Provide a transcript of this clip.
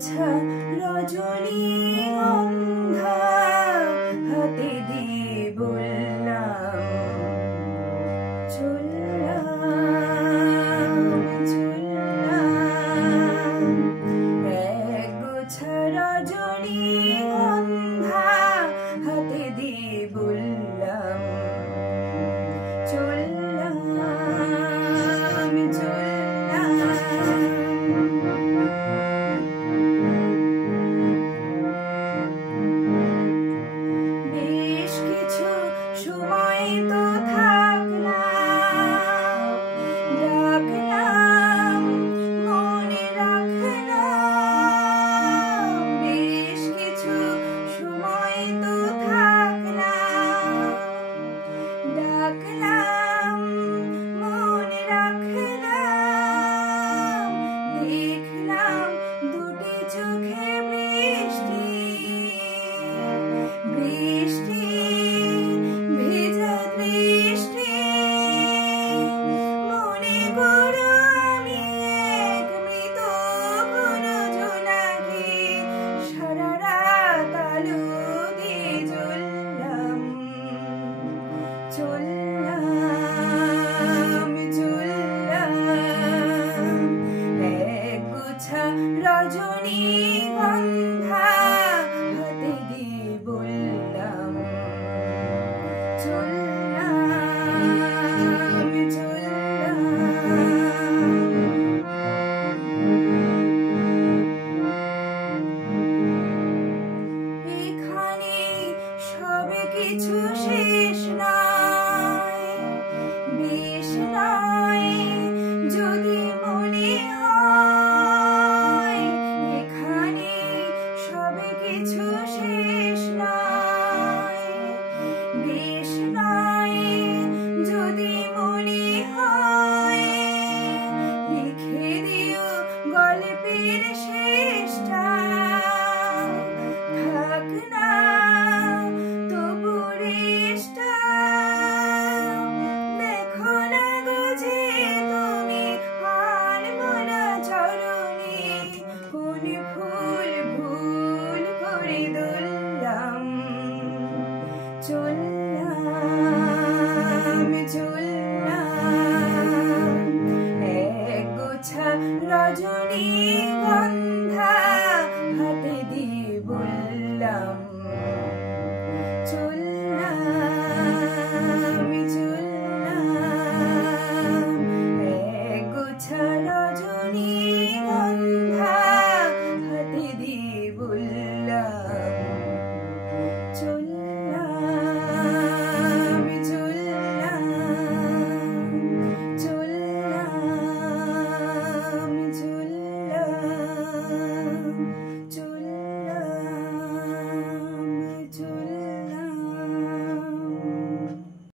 গোছা রজনীগন্ধা হাতে দিয়ে বললাম চললাম চললাম। এক গোছা রজনীগন্ধা হাতে দিয়ে বললাম চললাম চললাম। বেশ কিছু সময় তো থাকলাম, ডাকলাম মনে রাখলাম। বেশ কিছু সময় তো থাকলাম, ডাকলাম মনে রাখলাম। দেখলাম দুটি চোখে বৃষ্টি, বৃষ্টি ভেজা বৃষ্টি। মনে করো আমি এক মৃত কোনো জোনাকি, সারা রাত আলো দিয়ে জ্বললাম চললাম চললাম। এক গোছা রজনীগন্ধা হাতে দিয়ে বললাম চললাম চললাম। এখানে সবে কিছু শেষ নয়, বেশ নয় যদি মনে হয়। এখানে সবে কিছু শেষ নয়, বেশ নয় যদি মনে হয়। লিখে দিও গল্পের শেষটা, থাক না তবু রেশটা। দেখো না বুঝে তুমি আনমনা চরণে, কোন ফুল ভুল করে দুললাম চললাম চললাম। এক গোছা রজনীগন্ধা